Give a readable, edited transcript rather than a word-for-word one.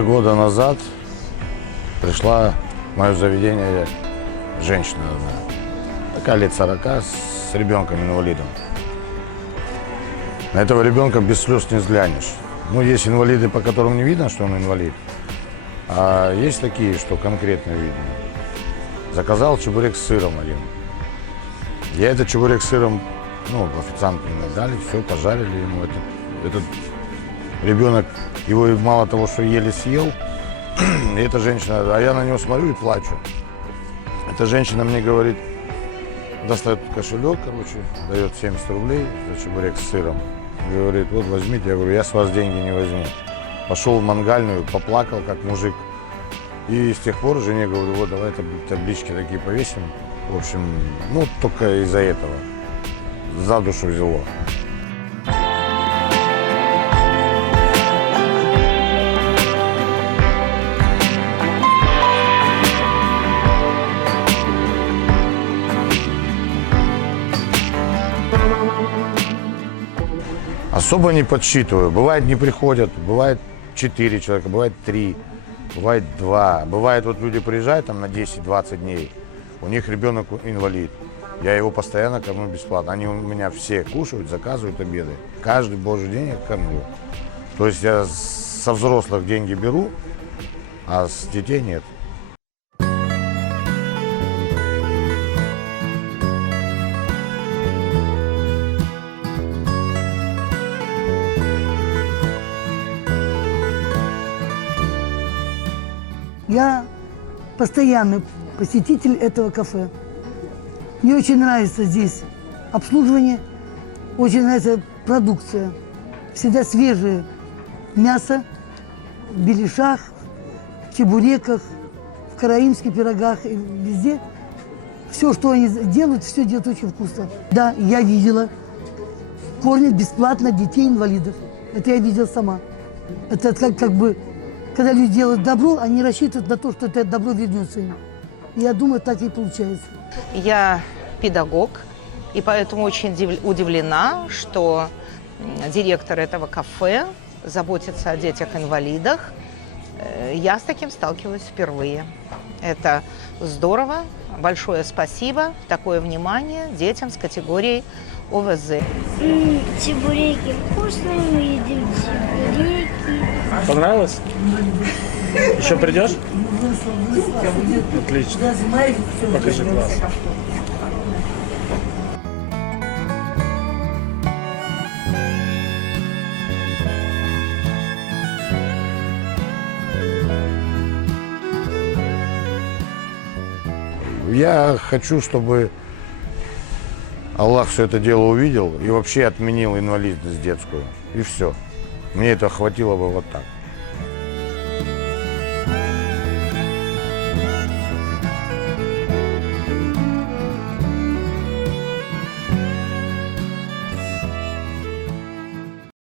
2 года назад пришла в мое заведение женщина одна, такая лет 40, с ребенком-инвалидом. На этого ребенка без слез не взглянешь. Ну, есть инвалиды, по которым не видно, что он инвалид, а есть такие, что конкретно видно. Заказал чебурек с сыром один. Я этот чебурек с сыром, официанту мне дали, все, пожарили ему. Этот ребенок, его мало того, что еле съел, и эта женщина, а я на него смотрю и плачу. Эта женщина мне говорит, достает кошелек, дает 70 рублей за чебурек с сыром. Говорит, вот возьмите. Я говорю, я с вас деньги не возьму. Пошел в мангальную, поплакал как мужик. И с тех пор жене говорю, вот давай таблички такие повесим. В общем, только из-за этого. За душу взяло. Особо не подсчитываю. Бывает, не приходят, бывает 4 человека, бывает 3, бывает 2. Бывает, вот люди приезжают там на 10-20 дней, у них ребенок инвалид. Я его постоянно кормлю бесплатно. Они у меня все кушают, заказывают обеды. Каждый божий день я кормлю. То есть я со взрослых деньги беру, а с детей нет. Я постоянный посетитель этого кафе. Мне очень нравится здесь обслуживание, очень нравится продукция. Всегда свежее мясо в беляшах, в чебуреках, в караимских пирогах, и везде. Все, что они делают, все делают очень вкусно. Да, я видела, кормят бесплатно детей-инвалидов. Это я видела сама. Это как бы... Когда люди делают добро, они рассчитывают на то, что это добро вернется им. И я думаю, так и получается. Я педагог, и поэтому очень удивлена, что директор этого кафе заботится о детях-инвалидах. Я с таким сталкиваюсь впервые. Это здорово. Большое спасибо. Такое внимание детям с категорией ОВЗ. Чебуреки вкусные, мы едим чебуреки. Понравилось? Еще придешь? Отлично. Покажи класс. Я хочу, чтобы Аллах все это дело увидел и вообще отменил инвалидность детскую. И все. Мне это хватило бы вот так.